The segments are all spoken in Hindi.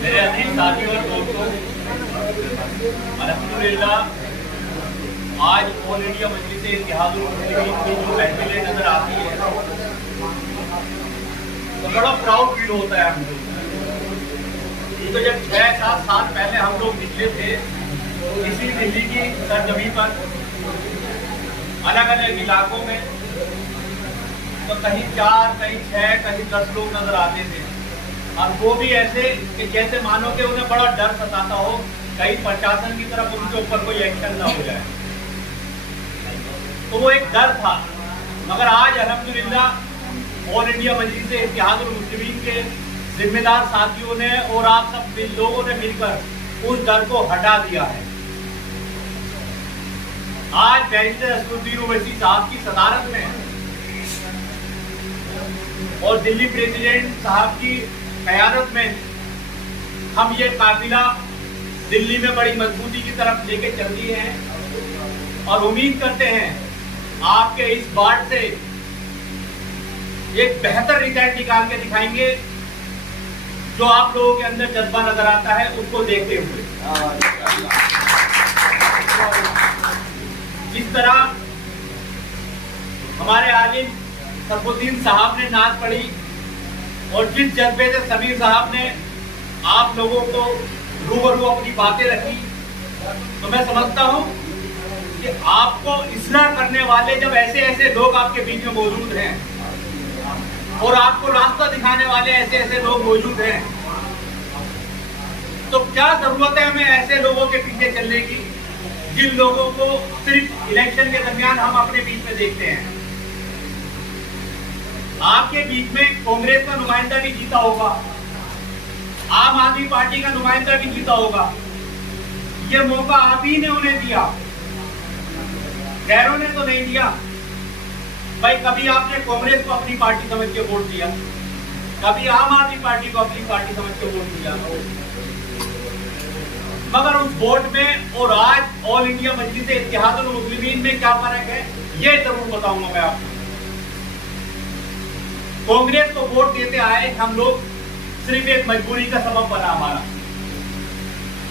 मेरे अजीज साथियों और दोस्तों, अल्हम्दुलिल्लाह आज ऑल इंडिया मजलिस-ए-इत्तेहादुल मुस्लिमीन की जो महफिलें नजर आती है तो बड़ा प्राउड फील होता है हम लोग। तो जब 6-7 साल पहले हम लोग निकले थे इसी दिल्ली की सरजमीन पर अलग अलग इलाकों में, तो कहीं 4, कहीं 6, कहीं 10 लोग नजर आते थे, और वो भी ऐसे कि जैसे मानो कि उन्हें बड़ा डर सताता हो कहीं प्रशासन की तरफ उनके ऊपर कोई एक्शन ना हो जाए। तो वो एक डर था। मगर आज अल्हम्दुलिल्लाह ऑल इंडिया मजलिस-ए-इत्तेहादुल मुस्लिमीन के जिम्मेदार साथियों ने और आप सब लोगों ने मिलकर उस डर को हटा दिया है। आज बैरिस्टर असदुद्दीन ओवैसी साहब की सदारत में और दिल्ली प्रेसिडेंट साहब की क़यादत में हम ये काफिला दिल्ली में बड़ी मजबूती की तरफ लेके चल दिए हैं, और उम्मीद करते हैं आपके इस बात से एक बेहतर रिजल्ट निकाल के दिखाएंगे जो आप लोगों के अंदर जज्बा नजर आता है उसको देखते हुए। जिस तरह हमारे आलिम सरफुद्दीन साहब ने नात पढ़ी और जिस जज्बे से समीर साहब ने आप लोगों को रूबरू अपनी बातें रखी, तो मैं समझता हूं कि आपको इस्लाह करने वाले जब ऐसे ऐसे लोग आपके बीच में मौजूद हैं और आपको रास्ता दिखाने वाले ऐसे ऐसे लोग मौजूद हैं, तो क्या जरूरत है हमें ऐसे लोगों के पीछे चलने की जिन लोगों को सिर्फ इलेक्शन के दरमियान हम अपने बीच में देखते हैं। आपके बीच में कांग्रेस का नुमाइंदा भी जीता होगा, आम आदमी पार्टी का नुमाइंदा भी जीता होगा। ये मौका आप ही ने उन्हें दिया, गैरों ने तो नहीं दिया। भाई कभी आपने कांग्रेस को अपनी पार्टी समझ के वोट दिया, कभी आम आदमी पार्टी को अपनी पार्टी समझ के वोट दिया, मगर उस वोट में और आज ऑल इंडिया मजलिस-ए-इत्तेहादुल मुस्लिमीन में क्या फर्क है ये जरूर बताऊंगा मैं आपको। कांग्रेस को वोट देते आए हम लोग सिर्फ एक मजबूरी का सबब बना हमारा।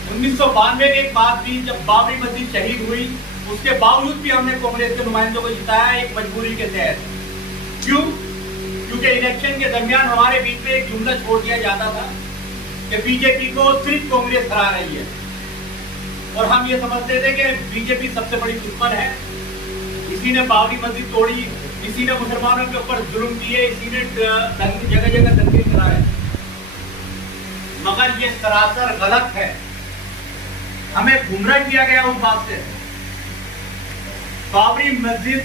1992 के बाद भी जब बाबरी मस्जिद शहीद हुई उसके बावजूद भी हमने कांग्रेस के नुमाइंदों को जिताया एक मजबूरी के तहत। क्यों? क्योंकि इलेक्शन के दरमियान हमारे बीच में एक जुमला छोड़ दिया जाता था कि बीजेपी को सिर्फ कांग्रेस हरा रही है, और हम ये समझते थे कि बीजेपी सबसे बड़ी दुश्मन है, इसी ने बाबरी मस्जिद तोड़ी, इसी ने मुसलमानों के ऊपर जुल्म किए, इसी ने जगह जगह दंगे कराए। मगर ये सरासर गलत है, हमें गुमराह किया गया उस बात से। बाबरी मस्जिद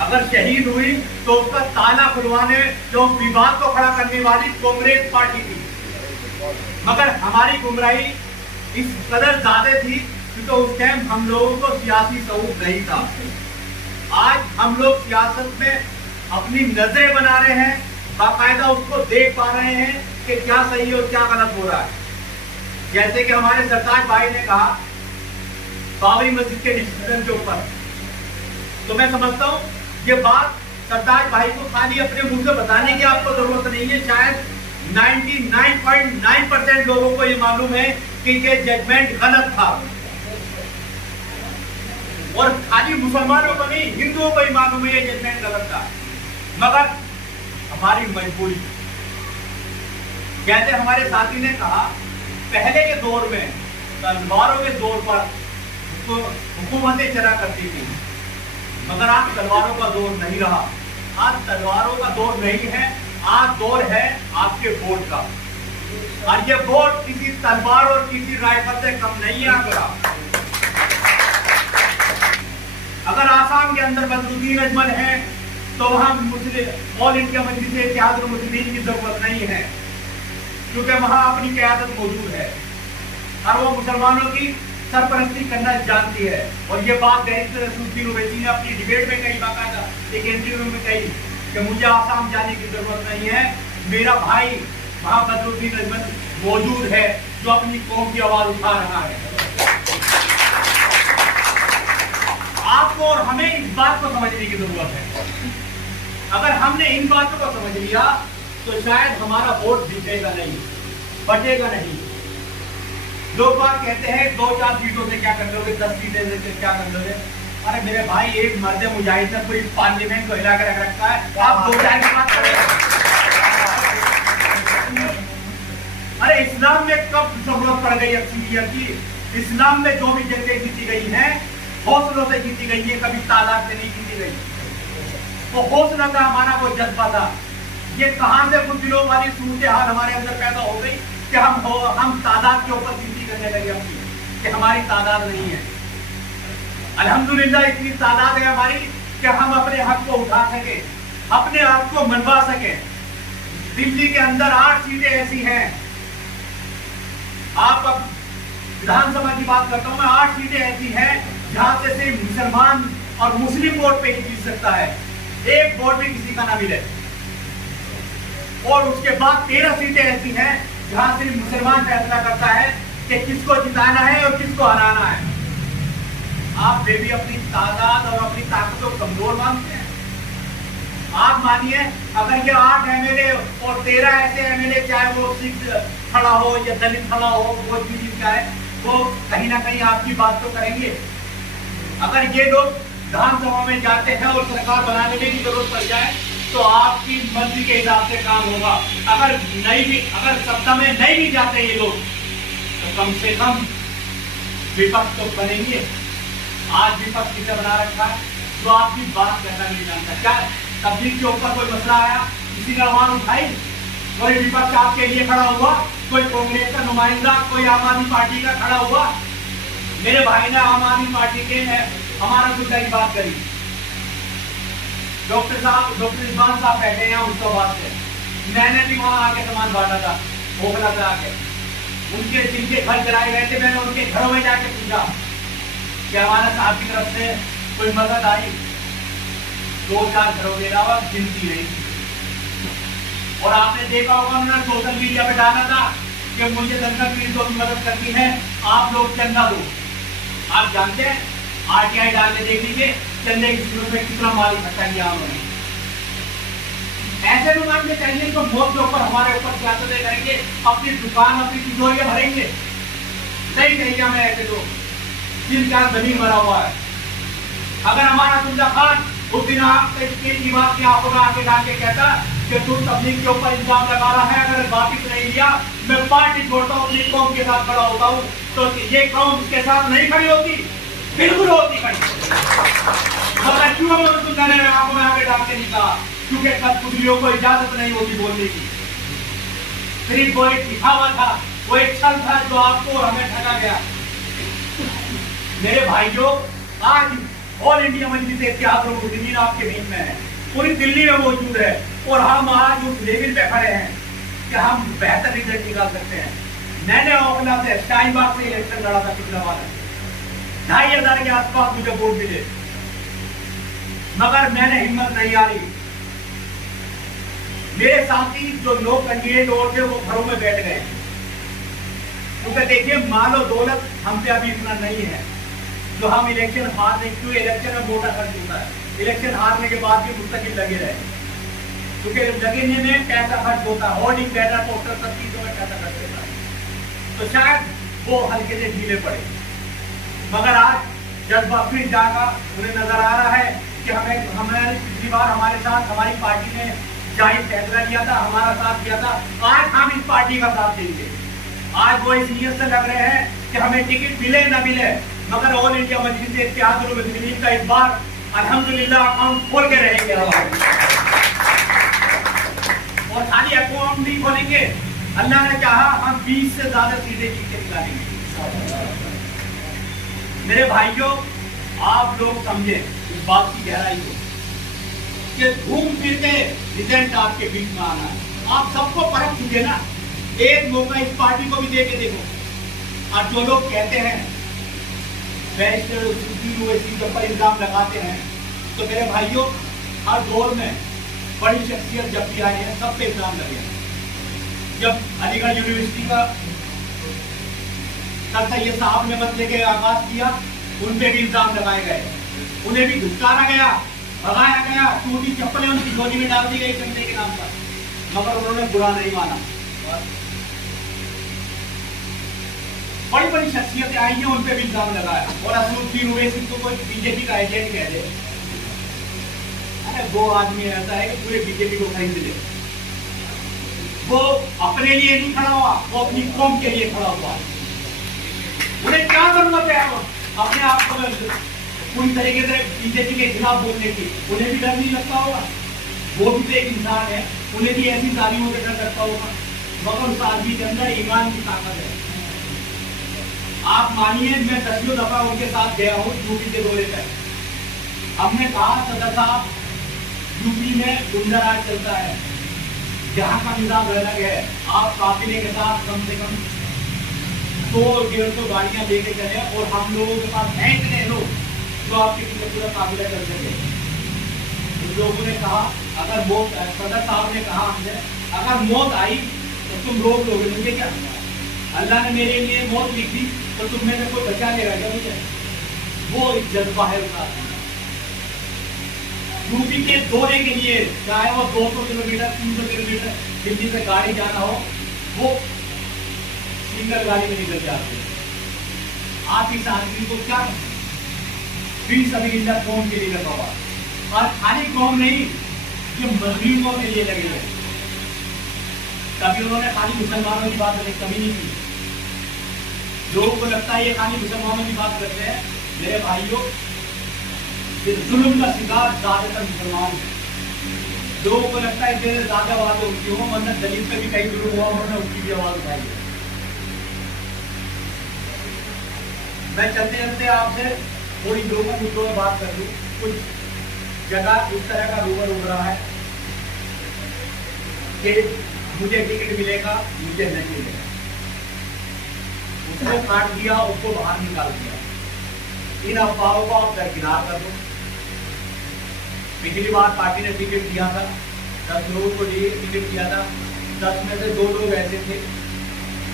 अगर शहीद हुई तो उसका ताला खुलवाने जो विवाद को खड़ा करने वाली कांग्रेस पार्टी थी, मगर हमारी गुमराही इस कदर ज्यादा थी क्योंकि उस टाइम हम लोगों को सियासी शऊर नहीं था। आज हम लोग सियासत में अपनी नजरें बना रहे हैं, बाकायदा उसको देख पा रहे हैं कि क्या सही और क्या गलत हो रहा है। जैसे कि हमारे सरताज भाई ने कहा बाबरी मस्जिद के डिसीजन के ऊपर, तो मैं समझता हूँ ये बात सरताज भाई को खाली अपने मुंह से बताने की आपको जरूरत नहीं है। शायद 99.9% लोगों को ये मालूम है कि ये जजमेंट गलत था, और खाली मुसलमानों को नहीं हिंदुओं को ही मालूम है ये जजमेंट गलत था। मगर हमारी मजबूरी, जैसे हमारे साथी ने कहा पहले के दौर में तलवारों के जोर पर तो हुकूमतें चला करती थी, मगर आज तलवारों का दौर नहीं रहा। आज तलवारों का दौर नहीं है, आज दौर है आपके वोट का, और ये वोट किसी तलवार और किसी राइफल से कम नहीं है आपका। अगर आसाम के अंदर बदरुद्दीन अजमल है तो वहां ऑल इंडिया मजलिस-ए-इत्तेहादुल मुस्लिमीन की जरूरत नहीं है, क्योंकि वहां अपनी क़यादत मौजूद है और वो मुसलमानों की सरपरस्ती करना जानती है। और ये बात बैरिस्टर असदुद्दीन ओवैसी ने अपनी डिबेट में कही, बाकायदा एक इंटरव्यू में कही कि मुझे आसाम जाने की जरूरत नहीं है, मेरा भाई वहां बदरुद्दीन अजमल मौजूद है जो अपनी कौम की आवाज उठा रहा है। आपको और हमें इस बात को समझने की जरूरत है। अगर हमने इन बातों को समझ लिया तो शायद हमारा वोट जीतेगा नहीं, बटेगा नहीं। लोग बात कहते हैं 2-4 सीटों से क्या कर लोगे, 10 सीटें से क्या कर लोगे। अरे मेरे भाई, एक मर्द मुजाहिद ने पूरी पार्लियामेंट को हिला कर रख रखा है, आप 2-4 की बात करें। अरे इस्लाम में कब जरूरत पड़ गई अक्सरियत की? इस्लाम में जो भी जंगें जीती गई हैं हौसलों से जीती गई है, कभी तादाद से नहीं जीती गई। वो हौसला था हमारा, वो जज्बा था। ये कहां से कुछ दिनों वाली सूरत हाल हमारे अंदर पैदा हो गई कि हम तादाद के ऊपर गिनती करने लगे अपनी, कि हमारी तादाद नहीं है। अल्हम्दुलिल्लाह इतनी तादाद है हमारी कि हम अपने हक को उठा सके, अपने आप को मनवा सके। दिल्ली के अंदर 8 सीटें ऐसी हैं, आप अब विधानसभा की बात करता हूं मैं, 8 सीटें ऐसी हैं जहां से सिर्फ मुसलमान और मुस्लिम वोट पे ही जीत सकता है, एक वोट भी किसी का ना मिले। और उसके बाद 13 सीटें ऐसी हैं जहां सिर्फ मुसलमान फैसला करता है कि किसको जिताना है और किसको हराना है। आप भी अपनी तादाद और अपनी ताकत को कमजोर मानते हैं। आप मानिए, अगर ये 8 एमएलए और 13 ऐसे एमएलए, चाहे वो सिख खड़ा हो या दलित खड़ा हो, वो चीज का है, वो कहीं ना कहीं आपकी बात तो करेंगे। अगर ये लोग विधानसभा में जाते हैं और सरकार बनाने की जरूरत पड़ जाए तो आपकी मर्जी के हिसाब से काम होगा। अगर सत्ता में नहीं भी जाते ये लोग तो कम से कम विपक्ष तो बनेंगे। आज विपक्ष किसे बना रखा है? जो आपकी बात करना नहीं जानता। क्या तबलीग के ऊपर कोई मसला आया, किसी ने आवाज उठाई, कोई विपक्ष आपके लिए खड़ा हुआ, कोई कांग्रेस का नुमाइंदा, कोई आम आदमी पार्टी का खड़ा हुआ? मेरे भाई ने आम आदमी पार्टी के हमारा मुद्दा की बात करी। डॉक्टर इरफान साहब बैठे हैं उसको बात से, मैंने भी वहां आके सामान बांटा था, भोगला पे आके। उनके जिनके घर गिराए गए थे, मैंने उनके घरों में जाके पूछा कि हमारे साहब की तरफ से कोई मदद आई। 2-4 घरों के अलावा गिनती नहीं। और आपने देखा होगा उन्होंने सोशल मीडिया पे डाला था कि मुझे दंगल पीड़ितों की मदद करनी है, आप लोग चंदा दो। आप जानते हैं, आरटीआई डालने देख लीजिए चंदे की सूरत में कितना माल इकट्ठा किया उन्होंने। ऐसे लोग मानने चाहिए तो मौत के ऊपर हमारे ऊपर सियासतें करेंगे, अपनी दुकान अपनी तिजोरियां भरेंगे। नहीं चाहिए हमें ऐसे लोग जिनका जमीन भरा हुआ है। अगर हमारा सुंदर खान उस दिन केजरीवाल की आंखों में आके डाल के कहता कि तू तबलीग के ऊपर इल्जाम लगा रहा है, अगर वापिस नहीं लिया मैं पार्टी छोड़ता हूँ, अपनी कौम के साथ खड़ा होता हूँ, तो ये कौम उसके साथ नहीं खड़ी होती? बिल्कुल होती खड़ी। मगर क्यों मैंने आंखों में आके डाल के नहीं कहा? क्योंकि कठपुतलियों को इजाजत नहीं होती बोलने की। सिर्फ वो एक दिखावा था, वो एक छल था जो आपको और हमें ठगा गया। मेरे भाइयों, आज ऑल इंडिया मजलिस इत्तेहाद मुस्लिमीन आपके बीच में है, पूरी दिल्ली में मौजूद है, और हम आज उस लेवल पे खड़े हैं कि हम बेहतर रिजल्ट निकाल सकते हैं। मैंने ओखला से शाहीबाग से इलेक्शन लड़ा था पिछला बार, 2500 के आसपास मुझे वोट मिले, मगर मैंने हिम्मत नहीं हारी। मेरे साथी जो लोग कैंडिडेट और थे वो घरों में बैठ गए, क्योंकि देखिए माल और दौलत हम पे अभी इतना नहीं है जो हम इलेक्शन हार नहीं, क्यों इलेक्शन में वोटा खर्च होता है, इलेक्शन हारने के बाद भी मुस्तकिल लगे रहे, क्योंकि लगने में पैसा खर्च होता है, होर्डिंग बैनर पोस्टर सब चीजों में पैसा खर्च होता है, तो शायद वो हल्के से ढीले पड़े। मगर आज जज्बा फिर जागा, उन्हें नजर आ रहा है कि हमें पिछली बार हमारे साथ हमारी पार्टी ने जाहिर फैसला किया था, हमारा साथ किया था, आज हम इस पार्टी का साथ देंगे। आज वो इस नीयत से लग रहे हैं कि हमें टिकट मिले न मिले, मगर ऑल इंडिया मजलिस इत्तेहाद मुस्लिमीन का इस बार अल्हम्दुलिल्लाह अकाउंट खोल के रहेंगे, और खाली अकाउंट नहीं खोलेंगे, अल्लाह ने चाहा हम 20 से ज्यादा सीटें जीत के निकालेंगे। मेरे भाइयों, आप लोग समझे इस बात की गहराई को कि घूम फिर के रिजल्ट आपके बीच में आना है। आप सबको परख चुके ना, एक मौका इस पार्टी को भी दे के देखो। और जो लोग कहते हैं के ऊपर इल्जाम लगाते हैं, तो मेरे भाइयों, हर दौर में बड़ी शख्सियत जब भी आई है सब पे इल्जाम लगे। जब अलीगढ़ यूनिवर्सिटी का सैयद साहब ने मसले के आगाज किया, उन पे भी इल्जाम लगाए गए, उन्हें भी धुतकारा गया, भगाया गया, टूटी चप्पलें उनकी झोली में डाल दी गई चंदे के नाम पर। मगर उन्होंने बुरा नहीं माना। बड़ी बड़ी शख्सियतें आई हैं, उन पे भी इल्जाम लगाया। और असदुद्दीन ओवैसी को कोई बीजेपी का एजेंट कह दे, अरे वो आदमी ऐसा है कि पूरे बीजेपी को खरीद ले। वो अपने लिए नहीं खड़ा हुआ, वो अपनी कौम के लिए खड़ा हुआ। उन्हें क्या जरूरत है अपने आप को पूरी तरीके से बीजेपी के खिलाफ बोलने की? उन्हें भी डर नहीं लगता होगा, वो भी तो एक इंसान है, उन्हें भी ऐसी तालीमों से डर लगता होगा। मगर उस आदमी के अंदर ईमान की ताकत है। आप मानिए, मैं 10 दफा उनके साथ गया हूँ यूपी के दौरे पर। हमने कहा सदर साहब, यूपी में गुंडा राज चलता है, यहाँ का निजाम अलग है, आप काफिले के साथ कम से कम 100-150 गाड़ियां लेके चले और हम लोगों के पास हैं इतने लोग जो आपके पीछे पूरा काफिला चल सके। उन लोगों ने कहा, अगर मौत, सदर साहब ने कहा हमसे, अगर मौत आई तो तुम रोक लोगे मुझे क्या? अल्लाह ने मेरे लिए मौत लिखी तो तुम में से कोई बचा लेगा क्या मुझे? वो एक जज्बा है उसका। यूपी के दौरे के लिए चाहे वो 200 किलोमीटर 300 किलोमीटर दिल्ली से गाड़ी जाना हो, वो सिंगल गाड़ी में निकल जाते। आप इस आदमी को क्या 20 अभी कौम के लिए लगा हुआ, और खाली कौम नहीं, ये मजलूमों के लिए लगे हुए। कभी उन्होंने खाली मुसलमानों की बात कभी नहीं की। लोगों को लगता है ये खाली मुसलमानों की बात करते हैं। मेरे भाइयों, जुल्म का शिकार ज्यादातर मुसलमान है। लोगों को लगता है कि ज्यादा आवाज उनकी हो, मतलब दलित पे भी कई जुल्म हुआ, उन्होंने उनकी भी आवाज उठाई है। मैं चलते चलते आपसे थोड़ी लोगों मुद्दों में बात कर लूं। कुछ जगह इस तरह का रूमर उड़ रहा है कि मुझे टिकट मिलेगा, मुझे नहीं मिलेगा। उसको काट दिया, उसको बाहर निकाल दिया। इन अफवाहों को आप दरकिनार कर दो। पिछली बार पार्टी ने टिकट दिया था, 10 लोगों को टिकट दिया था, 10 में से 2 लोग ऐसे थे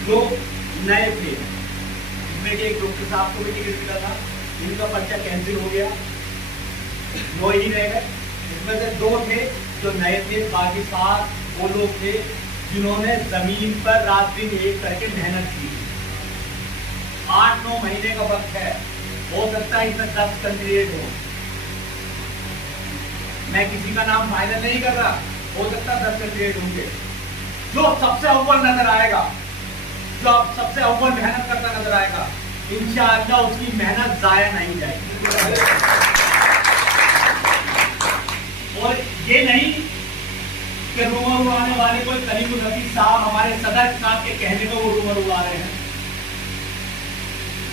जो नए थे, जिसमें एक डॉक्टर साहब को भी टिकट मिला था, इनका पर्चा कैंसिल हो गया, 9 ही रह गए। इसमें से 2 थे जो नए थे, बाकी 7 वो लोग थे जिन्होंने जमीन पर रात दिन एक करके मेहनत की। 8-9 महीने का वक्त है, हो सकता है इसमें 10 कैंडिडेट हो। मैं किसी का नाम फाइनल नहीं कर रहा, हो सकता है 10 कैंडिडेट होंगे। जो सबसे अव्वल नजर आएगा, जो सबसे अव्वल मेहनत करता नजर आएगा, इंशाअल्लाह उसकी मेहनत जाया नहीं जाएगी। और ये नहीं कि रूमर उड़ाने वाले कोई कलीमुल हफीज साहब, हमारे सदर साहब के कहने को वो रूमर उड़ा रहे हैं,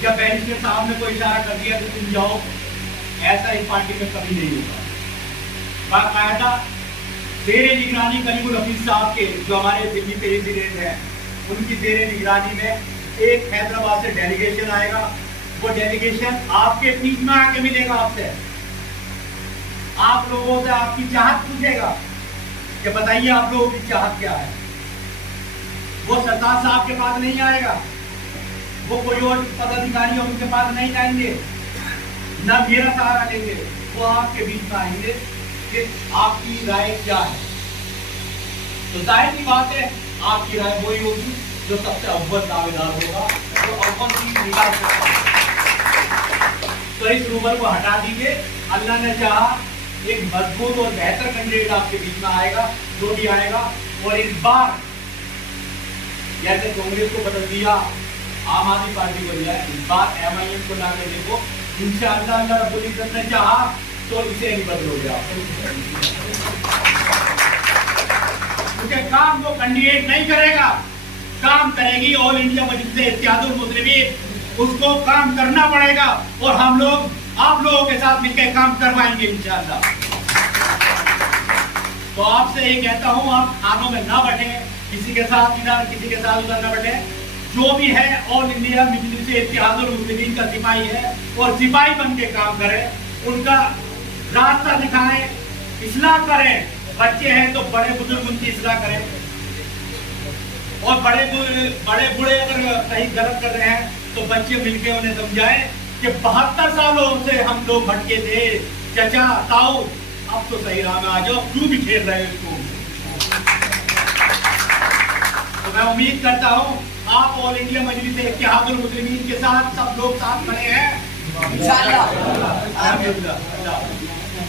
या बैरिस्टर साहब ने कोई इशारा कर दिया कि तुम जाओ, ऐसा इस पार्टी में कभी नहीं होगा। बाकायदा जेरे निगरानी कलीमुल हफीज साहब के, जो हमारे दिल्ली प्रेसिडेंट हैं, उनकी जेरे निगरानी में एक हैदराबाद से डेलीगेशन आएगा। वो डेलीगेशन आपके बीच में आके मिलेगा आपसे, आप लोगों से आपकी चाहत पूछेगा कि बताइए आप लोगों की चाहत क्या है। वो सरदार साहब के पास नहीं आएगा, वो कोई और पदाधिकारी उनके पास नहीं जाएंगे, न मेरा सहारा लेंगे, वो आपके बीच में आएंगे कि आपकी राय क्या है। तो जाहिर की बात है, आपकी राय वही होगी जो सबसे अव्वल दावेदार होगा, जो अव्वल की निकाल सकता है। तो इस रूमर को हटा दीजिए। अल्लाह ने चाहा एक मजबूत और बेहतर कैंडिडेट आपके बीच में आएगा, जो भी आएगा। और इस बार जैसे कांग्रेस को बदल दिया, आम आदमी पार्टी को दिया, इस बार MIM को लाके देखो, इंशाअल्लाह अल्लाह रब्बुल इज्जत ने चाहा तो इसे नहीं बदलोगे आप। क्योंकि काम वो कैंडिडेट नहीं करेगा, काम करेगी ऑल इंडिया मजलिस इत्तेहादुल मुस्लिमीन, उसको काम करना पड़ेगा और हम लोग आप लोगों के साथ मिलकर काम करवाएंगे इंशाअल्लाह। तो आपसे ये कहता हूँ, आप खानों में ना बैठे, किसी के साथ इधर किसी के साथ उधर ना बैठे। जो भी है ऑल इंडिया मजलिस इत्तेहादुल मुस्लिमीन का सिपाही है और सिपाही बन के काम करे, उनका रास्ता दिखाएं, इस्लाह करें। बच्चे हैं तो बड़े बुजुर्ग उनकी इस्लाह करें, और बड़े बूढ़े अगर कहीं गलत कर रहे हैं तो बच्चे मिलके उन्हें समझाएं कि 72 सालों से हम लोग भटके थे, चचा ताऊ अब तो सही राह में आ जाओ, क्यों भी खेल रहे हो इसको। उम्मीद करता हूँ आप ऑल इंडिया मजलिस इत्तेहादुल मुस्लिमीन के साथ सब लोग साथ खड़े हैं इंशाअल्लाह।